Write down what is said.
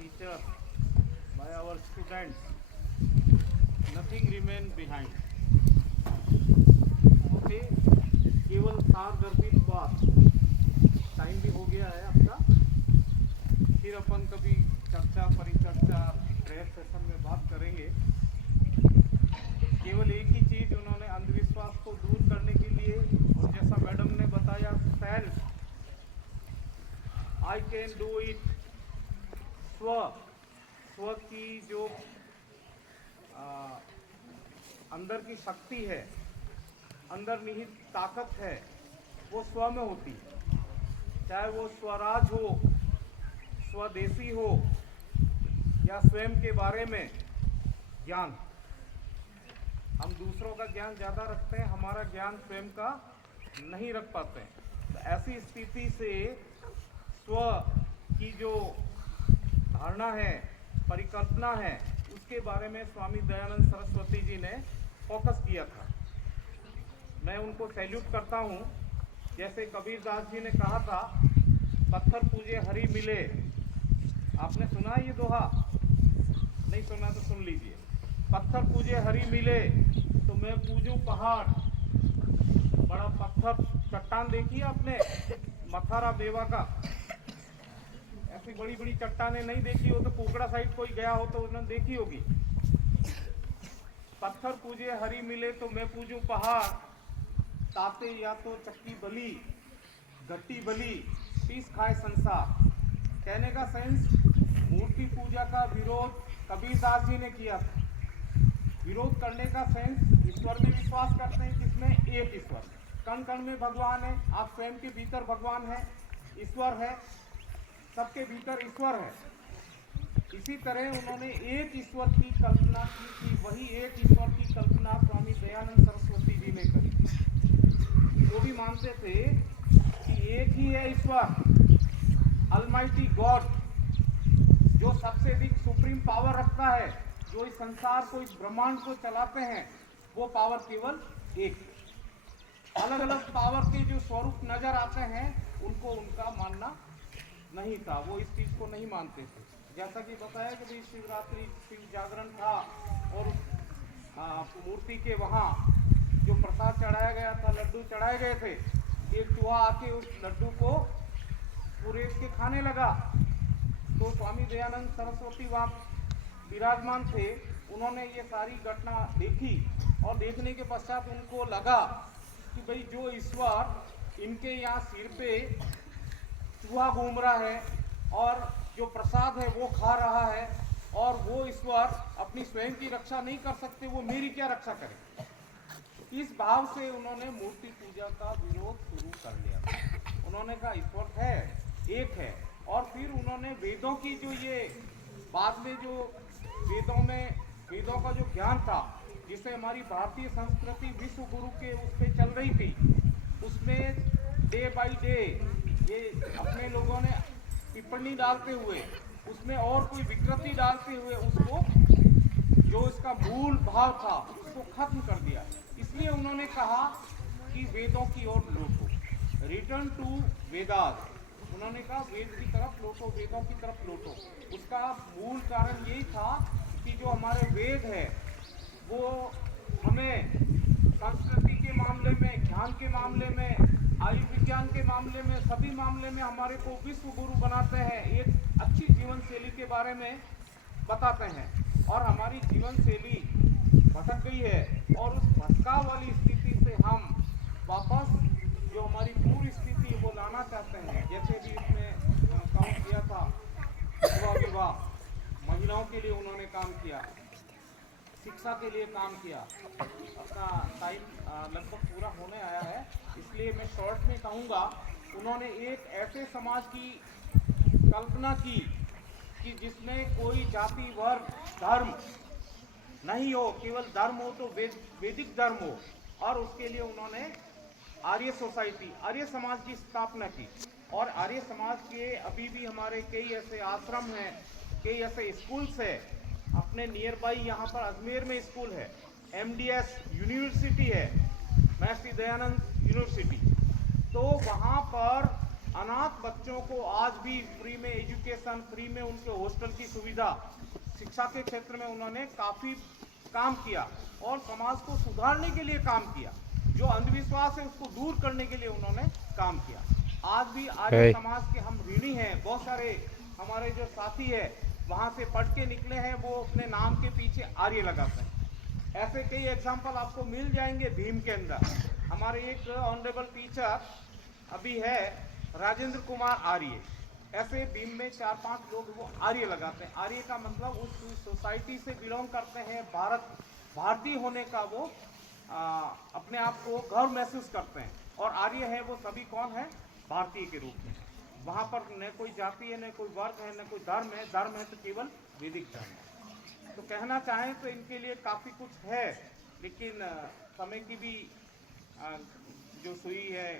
teachers, by our students, nothing remain behind. Okay, केवल सार गर्भित बात। टाइम भी हो गया है आपका। फिर अपन कभी चर्चा परिचर्चा प्रेयर सेशन में बात करेंगे। केवल एक ही चीज उन्होंने अंधविश्वास को दूर करने के लिए, और जैसा मैडम ने बताया, self I can do it, स्व की जो अंदर की शक्ति है, अंदर निहित ताकत है, वो स्व में होती है। चाहे वो स्वराज हो, स्वदेशी हो, या स्वयं के बारे में ज्ञान। हम दूसरों का ज्ञान ज़्यादा रखते हैं, हमारा ज्ञान स्वयं का नहीं रख पाते हैं। तो ऐसी स्थिति से स्व की जो धारणा है, परिकल्पना है, उसके बारे में स्वामी दयानंद सरस्वती जी ने फोकस किया था। मैं उनको सैल्यूट करता हूँ। जैसे कबीरदास जी ने कहा था, पत्थर पूजे हरि मिले। आपने सुना ये दोहा? नहीं सुना तो सुन लीजिए। पत्थर पूजे हरि मिले तो मैं पूजूं पहाड़। बड़ा पत्थर चट्टान देखी आपने मथारा बेवा का? ऐसी बड़ी बड़ी चट्टानें नहीं देखी हो तो पोखड़ा साइड कोई गया हो तो उन्होंने देखी होगी। पत्थर पूजे हरि मिले तो मैं पूजूं पहाड़, ताते या तो चक्की बली, गट्टी बली, पीस खाए संसार। कहने का सेंस, मूर्ति पूजा का विरोध कबीरदास जी ने किया था। विरोध करने का सेंस, ईश्वर में विश्वास करते हैं, किसमें? एक ईश्वर। कण कण में भगवान है, आप स्वयं के भीतर भगवान है, ईश्वर है, सबके भीतर ईश्वर है। इसी तरह उन्होंने एक ईश्वर की कल्पना की थी। वही एक ईश्वर की कल्पना स्वामी दयानंद सरस्वती जी ने करी। वो भी मानते थे कि एक ही है ईश्वर, अलमाइटी गॉड, जो सबसे अधिक सुप्रीम पावर रखता है, जो इस संसार को, इस ब्रह्मांड को चलाते हैं, वो पावर केवल एक। अलग अलग पावर के जो स्वरूप नजर आते हैं, उनको उनका मानना नहीं था। वो इस चीज को नहीं मानते थे। जैसा कि बताया कि भाई शिवरात्रि, शिव जागरण था, और मूर्ति के वहाँ जो प्रसाद चढ़ाया गया था, लड्डू चढ़ाए गए थे, एक चूहा आके उस लड्डू को पूरे के खाने लगा। तो स्वामी दयानंद सरस्वती वहाँ विराजमान थे। उन्होंने ये सारी घटना देखी, और देखने के पश्चात उनको लगा कि भाई जो ईश्वर इनके यहाँ सिर पे चूहा घूम रहा है, और जो प्रसाद है वो खा रहा है, और वो ईश्वर अपनी स्वयं की रक्षा नहीं कर सकते, वो मेरी क्या रक्षा करे। इस भाव से उन्होंने मूर्ति पूजा का विरोध शुरू कर लिया। उन्होंने कहा ईश्वर है, एक है। और फिर उन्होंने वेदों की जो ये बाद में जो वेदों का जो ज्ञान था, जिसे हमारी भारतीय संस्कृति विश्व गुरु के उस पर चल रही थी, उसमें डे बाई डे ये अपने लोगों ने टिप्पणी डालते हुए, उसमें और कोई विकृति डालते हुए, उसको जो इसका मूल भाव था उसको खत्म कर दिया। इसलिए उन्होंने कहा कि वेदों की ओर लौटो, रिटर्न टू वेदास। उन्होंने कहा वेद की तरफ लौटो, वेदों की तरफ लौटो। उसका मूल कारण यही था कि जो हमारे वेद है वो हमें संस्कृति के मामले में, ज्ञान के मामले में, आयुर्विज्ञान के मामले में, सभी मामले में हमारे को विश्व गुरु बनाते हैं। एक अच्छी जीवन शैली के बारे में बताते हैं, और हमारी जीवन शैली भटक गई है, और उस भटकाव वाली स्थिति से हम वापस जो हमारी पूरी स्थिति वो लाना चाहते हैं। जैसे भी इसमें काम किया था, विवाह, महिलाओं के लिए उन्होंने काम किया, शिक्षा के लिए काम किया। अपना टाइम लगभग पूरा होने आया है, इसलिए मैं शॉर्ट में कहूँगा, उन्होंने एक ऐसे समाज की कल्पना की कि जिसमें कोई जाति, वर्ग, धर्म नहीं हो, केवल धर्म हो तो वैदिक धर्म हो। और उसके लिए उन्होंने आर्य सोसाइटी, आर्य समाज की स्थापना की। और आर्य समाज के अभी भी हमारे कई ऐसे आश्रम हैं, कई ऐसे स्कूल्स है। अपने नियर बाई यहाँ पर अजमेर में स्कूल है, MDS यूनिवर्सिटी है, महर्षि दयानंद यूनिवर्सिटी। तो वहाँ पर अनाथ बच्चों को आज भी फ्री में एजुकेशन, फ्री में उनके हॉस्टल की सुविधा, शिक्षा के क्षेत्र में उन्होंने काफ़ी काम किया और समाज को सुधारने के लिए काम किया। जो अंधविश्वास है उसको दूर करने के लिए उन्होंने काम किया। आज भी आर्य है। समाज के हम ऋणी हैं। बहुत सारे हमारे जो साथी है वहाँ से पढ़ के निकले हैं, वो अपने नाम के पीछे आर्य लगाते हैं। ऐसे कई एग्जाम्पल आपको मिल जाएंगे भीम के अंदर। हमारे एक ऑनरेबल टीचर अभी है राजेंद्र कुमार आर्य, ऐसे भीम में 4-5 लोग वो आर्य लगाते हैं। आर्य का मतलब उस सोसाइटी से बिलोंग करते हैं, भारतीय होने का वो अपने आप को गर्व महसूस करते हैं। और आर्य है वो सभी कौन है? भारतीय के रूप में। वहाँ पर न कोई जाति है, न कोई वर्ग है, न कोई धर्म है। धर्म है तो केवल वैदिक धर्म है। तो कहना चाहें तो इनके लिए काफ़ी कुछ है, लेकिन समय की भी जो सुई है